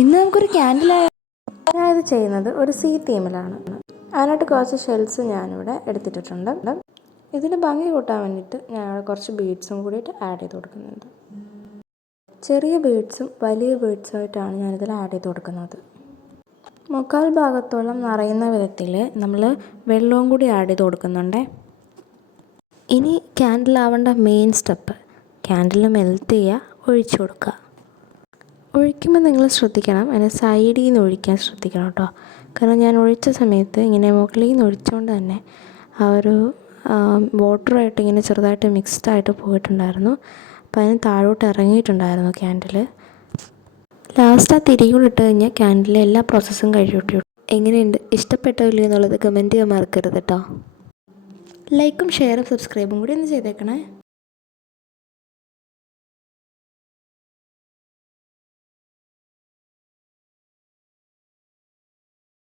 ഇന്ന് നമുക്കൊരു ക്യാൻഡിലായ ഞാനിത് ചെയ്യുന്നത് ഒരു സീ തീമിലാണ്. അതിനായിട്ട് കുറച്ച് ഷെൽസ് ഞാനിവിടെ എടുത്തിട്ടുണ്ട്. ഇതിന് ഭംഗി കൂട്ടാൻ വേണ്ടിയിട്ട് ഞാൻ കുറച്ച് ബീഡ്സും കൂടിയിട്ട് ആഡ് ചെയ്ത് കൊടുക്കുന്നുണ്ട്. ചെറിയ ബീഡ്സും വലിയ ബീഡ്സും ആയിട്ടാണ് ഞാനിതിൽ ആഡ് ചെയ്ത് കൊടുക്കുന്നത്. മുക്കാൽ ഭാഗത്തോളം നിറയുന്ന വിധത്തിൽ നമ്മൾ വെള്ളവും കൂടി ആഡ് ചെയ്ത് കൊടുക്കുന്നുണ്ട്. ഇനി ക്യാൻഡിലാവേണ്ട മെയിൻ സ്റ്റെപ്പ്, ക്യാൻഡിൽ മെൽറ്റ് ചെയ്യുക, ഒഴിച്ചു കൊടുക്കുക. ഒഴിക്കുമ്പോൾ നിങ്ങൾ ശ്രദ്ധിക്കണം, അതിന് സൈഡിൽ നിന്ന് ഒഴിക്കാൻ ശ്രദ്ധിക്കണം കേട്ടോ. കാരണം ഞാൻ ഒഴിച്ച സമയത്ത് ഇങ്ങനെ മുകളിൽ നിന്ന് ഒഴിച്ചുകൊണ്ട് തന്നെ ആ ഒരു വാട്ടറുമായിട്ട് ഇങ്ങനെ ചെറുതായിട്ട് മിക്സ്ഡ് ആയിട്ട് പോയിട്ടുണ്ടായിരുന്നു. അപ്പോൾ അതിന് താഴോട്ട് ഇറങ്ങിയിട്ടുണ്ടായിരുന്നു ക്യാൻഡിൽ. ലാസ്റ്റ് ആ തിരികൂടിട്ട് കഴിഞ്ഞാൽ ക്യാൻഡിലെ എല്ലാ പ്രോസസ്സും കഴിയും. എങ്ങനെയുണ്ട്, ഇഷ്ടപ്പെട്ടോ ഇല്ലയോ എന്നുള്ളത് കമൻറ്റ് ചെയ്യാൻ മറക്കരുത് കേട്ടോ. ലൈക്കും ഷെയറും സബ്സ്ക്രൈബും കൂടി ഒന്ന് ചെയ്തേക്കണേ.